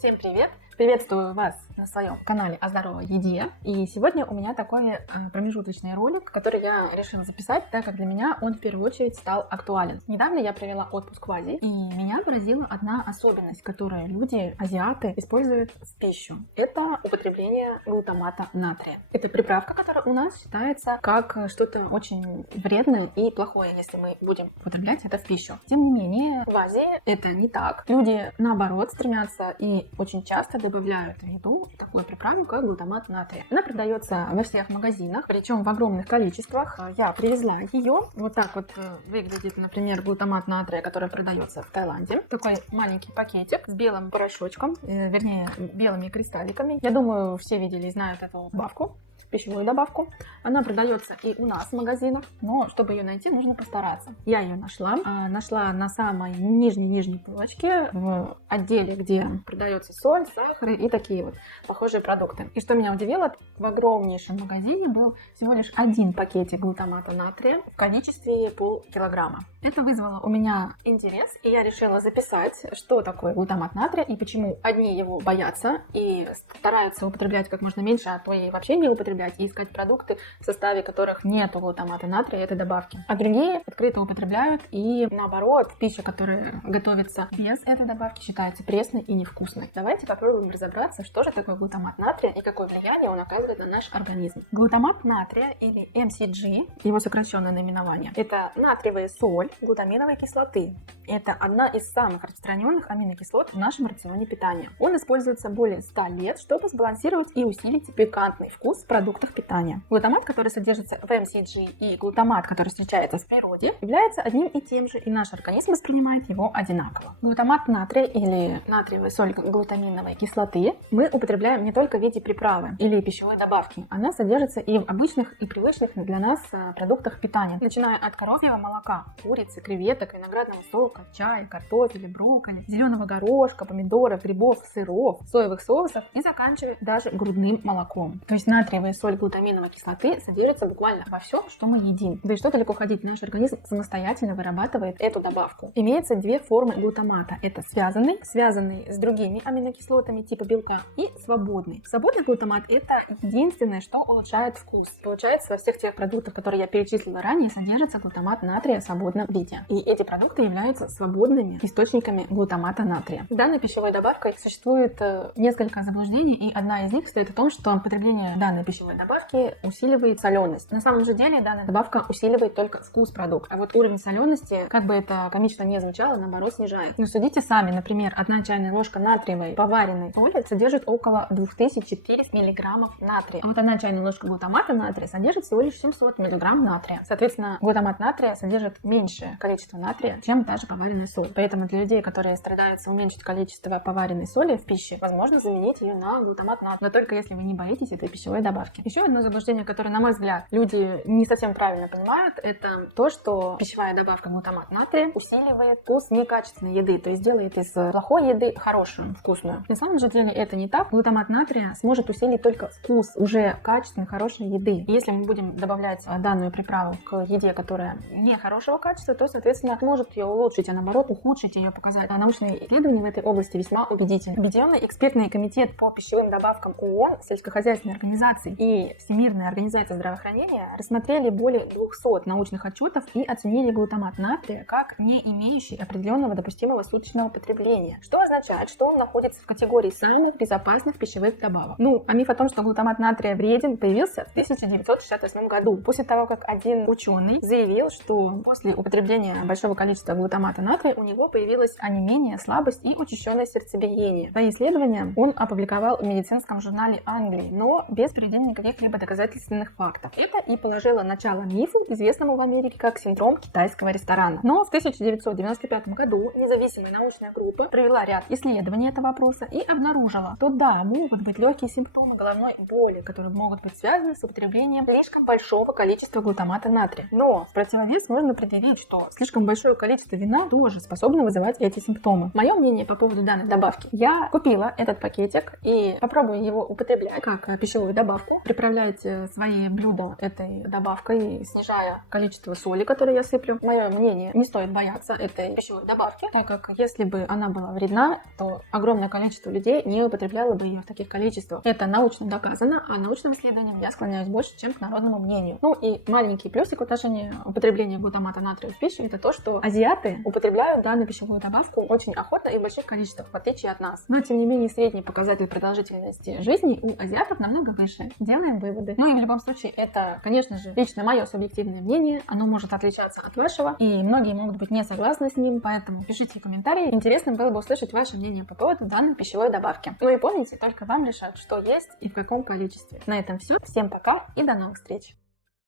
Всем привет! Приветствую вас на своем канале о здоровой еде. И сегодня у меня такой промежуточный ролик, который я решила записать, так как для меня он в первую очередь стал актуален. Недавно я провела отпуск в Азии, и меня поразила одна особенность, которую люди, азиаты, используют в пищу. Это употребление глутамата натрия. Это приправка, которая у нас считается как что-то очень вредное и плохое, если мы будем употреблять это в пищу. Тем не менее, в Азии это не так. Люди, наоборот, стремятся и очень часто добавляют в еду такую приправу, как глутамат натрия. Она продается во всех магазинах, причем в огромных количествах. Я привезла ее. Вот так вот выглядит, например, глутамат натрия, который продается в Таиланде. Такой маленький пакетик с белым порошочком, вернее, белыми кристалликами. Я думаю, все видели и знают эту добавку, пищевую добавку. Она продается и у нас в магазинах, но чтобы ее найти, нужно постараться. Я ее нашла. Нашла на самой нижней полочке в отделе, где продается соль, сахар и такие вот похожие продукты. И что меня удивило, в огромнейшем магазине был всего лишь один пакетик глутамата натрия в количестве полкилограмма. Это вызвало у меня интерес, и я решила записать, что такое глутамат натрия и почему одни его боятся и стараются употреблять как можно меньше, а то и вообще не употреблять, и искать продукты, в составе которых нет глутамата натрия, этой добавки. А другие открыто употребляют, и наоборот, пища, которая готовится без этой добавки, считается пресной и невкусной. Давайте попробуем разобраться, что же такое глутамат натрия и какое влияние он оказывает на наш организм. Глутамат натрия, или MCG, его сокращенное наименование, это натриевая соль глутаминовой кислоты. Это одна из самых распространенных аминокислот в нашем рационе питания. Он используется более 100 лет, чтобы сбалансировать и усилить пикантный вкус в продуктах питания. Глутамат, который содержится в MCG, и глутамат, который встречается в природе, является одним и тем же, и наш организм воспринимает его одинаково. Глутамат натрия, или натриевая соль глутаминовой кислоты, мы употребляем не только в виде приправы или пищевой добавки. Она содержится и в обычных и привычных для нас продуктах питания, начиная от коровьего молока, курицы, креветок, виноградного сока, чая, картофеля, брокколи, зеленого горошка, помидоров, грибов, сыров, соевых соусов и заканчивая даже грудным молоком. То есть натриевая соль глутаминовой кислоты содержится буквально во всем, что мы едим. Да и что далеко ходить, наш организм самостоятельно вырабатывает эту добавку. Имеется две формы глутамата. Это связанный с другими аминокислотами типа белка, и свободный. Свободный глутамат — это единственное, что улучшает вкус. Получается, во всех тех продуктах, которые я перечислила ранее, содержится глутамат натрия в свободном виде. И эти продукты являются свободными источниками глутамата натрия. Данной пищевой добавкой существует несколько заблуждений, и одна из них стоит о том, что потребление данной пищевой добавки усиливает соленость. На самом же деле данная добавка усиливает только вкус продукта, а вот уровень солености, как бы это комично не звучало, наоборот снижает. Но судите сами, например, 1 чайная ложка натриевой поваренной соли содержит около 2400 мг натрия, а вот 1 чайная ложка глутамата натрия содержит всего лишь 700 мг натрия. Соответственно, глутамат натрия содержит меньшее количество натрия, чем та же поваренная соль. Поэтому для людей, которые страдаются уменьшить количество поваренной соли в пище, возможно заменить ее на глутамат натрия, но только если вы не боитесь этой пищевой добавки. Еще одно заблуждение, которое, на мой взгляд, люди не совсем правильно понимают, это то, что пищевая добавка глутамат натрия усиливает вкус некачественной еды, то есть делает из плохой еды хорошую, вкусную. На самом же деле это не так. Глутамат натрия сможет усилить только вкус уже качественной, хорошей еды. И если мы будем добавлять данную приправу к еде, которая не хорошего качества, то, соответственно, может ее улучшить, а наоборот ухудшить ее показать. А научные исследования в этой области весьма убедительны. Объединенный экспертный комитет по пищевым добавкам ООН, сельскохозяйственной организации и Всемирная организация здравоохранения рассмотрели более 200 научных отчетов и оценили глутамат натрия как не имеющий определенного допустимого суточного потребления, что означает, что он находится в категории самых безопасных пищевых добавок. А миф о том, что глутамат натрия вреден, появился в 1968 году, после того, как один ученый заявил, что после употребления большого количества глутамата натрия у него появилось онемение, слабость и учащенное сердцебиение. Свои исследования он опубликовал в медицинском журнале Англии, но без приведения каких-либо доказательственных фактов. Это и положило начало мифу, известному в Америке как синдром китайского ресторана. Но в 1995 году независимая научная группа провела ряд исследований этого вопроса и обнаружила, что да, могут быть легкие симптомы головной боли, которые могут быть связаны с употреблением слишком большого количества глутамата натрия. Но в противовес можно предъявить, что слишком большое количество вина тоже способно вызывать эти симптомы. Мое мнение по поводу данной добавки. Я купила этот пакетик и попробую его употреблять как пищевую добавку. приправлять свои блюда этой добавкой, снижая количество соли, которое я сыплю. Мое мнение, не стоит бояться этой пищевой добавки, так как если бы она была вредна, то огромное количество людей не употребляло бы ее в таких количествах. Это научно доказано, а научным исследованиям я склоняюсь больше, чем к народному мнению. Ну и маленький плюсик в отношении употребления глутамата натрия в пищу, это то, что азиаты употребляют данную пищевую добавку очень охотно и в больших количествах, в отличие от нас. Но тем не менее средний показатель продолжительности жизни у азиатов намного выше. Делаем выводы. Ну и в любом случае это, конечно же, лично мое субъективное мнение, оно может отличаться от вашего, и многие могут быть не согласны с ним, поэтому пишите комментарии. Интересно было бы услышать ваше мнение по поводу данной пищевой добавки. Ну и помните, только вам решать, что есть и в каком количестве. На этом все. Всем пока и до новых встреч!